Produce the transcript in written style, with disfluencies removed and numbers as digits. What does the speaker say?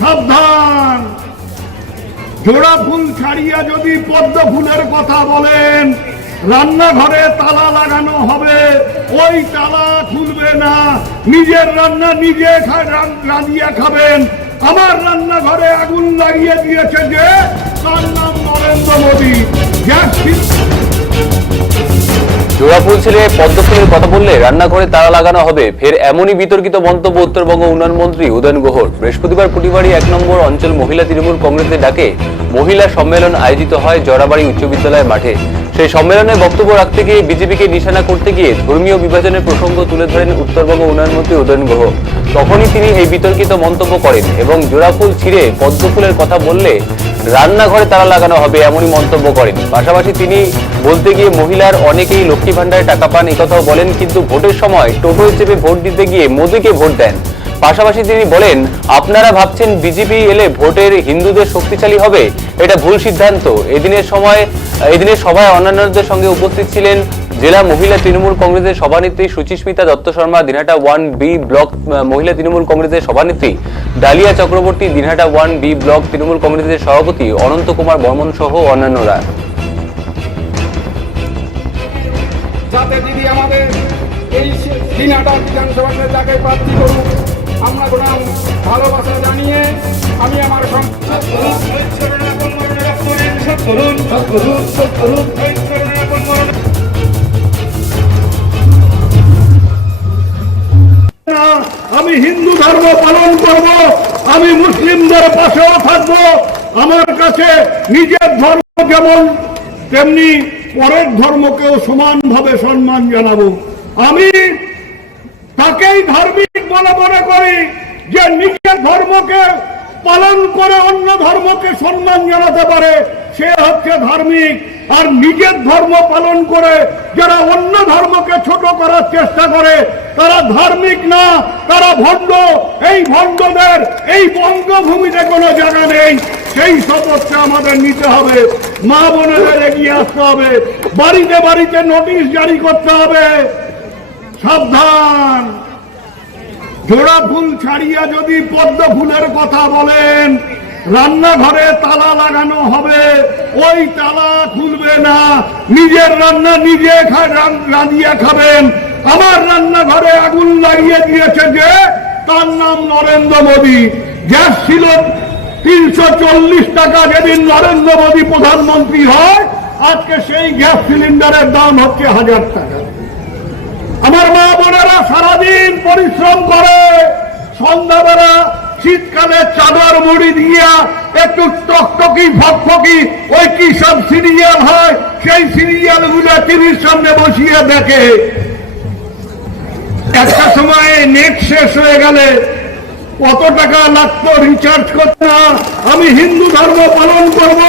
সাবধান, জোড়া ফুল ছাড়িয়া যদি পদ্ম ফুলের কথা বলেন, রান্নাঘরে তালা লাগানো হবে, ওই তালা খুলবে না। নিজের রান্না নিজে রাঁধিয়া খাবেন। আমার রান্নাঘরে আগুন লাগিয়ে দিয়েছে যে, তার নাম নরেন্দ্র মোদী। জোড়া ফুল ছেড়ে পদ্ম ফুলের কথা বললে রান্নাঘরে তালা লাগানো হবে, ফের এমনই বিতর্কিত মন্তব্য উত্তরবঙ্গ উন্নয়ন মন্ত্রী উদয়ন গুহর। বৃহস্পতিবার পুটিবাড়ি 1 নম্বর অঞ্চল মহিলা তৃণমূল কংগ্রেসের ডাকে মহিলা সম্মেলন আয়োজিত হয় জরাবাড়ি উচ্চ বিদ্যালয়ের মাঠে। সেই সম্মেলনে বক্তব্য রাখতে গিয়ে বিজেপিকে নিশানা করতে গিয়ে ধর্মীয় বিভাজনের প্রসঙ্গ তুলে ধরেন উত্তরবঙ্গ উন্নয়ন মন্ত্রী উদয়ন গুহ। তখনই তিনি এই বিতর্কিত মন্তব্য করেন এবং জোড়া ফুল ছিঁড়ে পদ্ম ফুলের কথা বললে রান্নাঘরে তালা লাগানো হবে এমনই মন্তব্য করেন। পাশাপাশি তিনি বলতে গিয়ে মহিলার অনেকেই লক্ষ্মী ভান্ডারে টাকা পান এই কথাও বলেন, কিন্তু ভোটের সময় টোটোয় চেপে ভোট দিতে গিয়ে মোদীকে ভোট দেন। পাশাপাশি তিনি বলেন, আপনারা ভাবছেন বিজেপি এলে ভোটের হিন্দুদের শক্তিশালী হবে, এটা ভুল সিদ্ধান্ত। এদিনের সভায় অন্যান্যদের সঙ্গে উপস্থিত ছিলেন জেলা মহিলা তৃণমূল কংগ্রেসের সভানেত্রী সুচিস্মিতা দত্ত শর্মা, দিনহাটা 1B ব্লক মহিলা তৃণমূল কংগ্রেসের সভানেত্রী dahlia Chakraborty, Dinhata 1B block Trinamool কংগ্রেসের সভাপতি অনন্ত কুমার বর্মন সহ অন্যান্যরা। যাতে দিদি আমাদের এই দিনহাটা বিধানসভা জায়গায় প্রার্থী করুন, আমরা ভালোবাসা জানিয়ে আমি আমার আমি হিন্দু ধর্ম পালন করব, আমি মুসলিমদের পাশেও থাকব। আমার কাছে নিজের ধর্ম যেমন তেমনি পরের ধর্মকেও সমানভাবে সম্মান জানাবো। আমি তাকেই ধার্মিক বলে মনে করি যে নিজের ধর্মকে পালন করে অন্য ধর্মকে সম্মান জানাতে পারে, সে হচ্ছে ধার্মিক। আর নিজের ধর্ম পালন করে যারা অন্য ধর্মকে ছোট করার চেষ্টা করে তারা ধার্মিক না, তারা ভণ্ড। এই ভণ্ডদের এই বঙ্গভূমিতে কোনো জায়গা নেই। সেই শপথটা আমাদের নিতে হবে। মা বোনেদের এগিয়ে আসতে হবে, বাড়িতে বাড়িতে নোটিশ জারি করতে হবে। সাবধান, জোড়া ফুল ছাড়িয়া যদি পদ্ম ফুলের কথা বলেন, রান্নাঘরে তালা লাগানো হবে, ওই তালা খুলবে না। নিজের রান্না নিজে রাঁধিয়া খাবেন। আমার রান্নাঘরে আগুন লাগিয়ে দিয়েছে যে, তার নাম নরেন্দ্র মোদী। গ্যাস ছিল 340 টাকা যেদিন নরেন্দ্র মোদী প্রধানমন্ত্রী হয়, আজকে সেই গ্যাস সিলিন্ডারের দাম হচ্ছে 1000 টাকা। আমার মা বোনেরা সারাদিন পরিশ্রম করে, সন্ধ্যাবেলা শীতকালে চাদর মুড়ি দিয়া একটু টকটকি ফকফকি ওই কি সব সিরিয়াল হয়, সেই সিরিয়াল গুলো টিভির সামনে বসিয়ে দেখে। একটা সময়ে নেট শেষ হয়ে গেলে কত টাকা লাগতো রিচার্জ করতে। আমি হিন্দু ধর্ম পালন করব,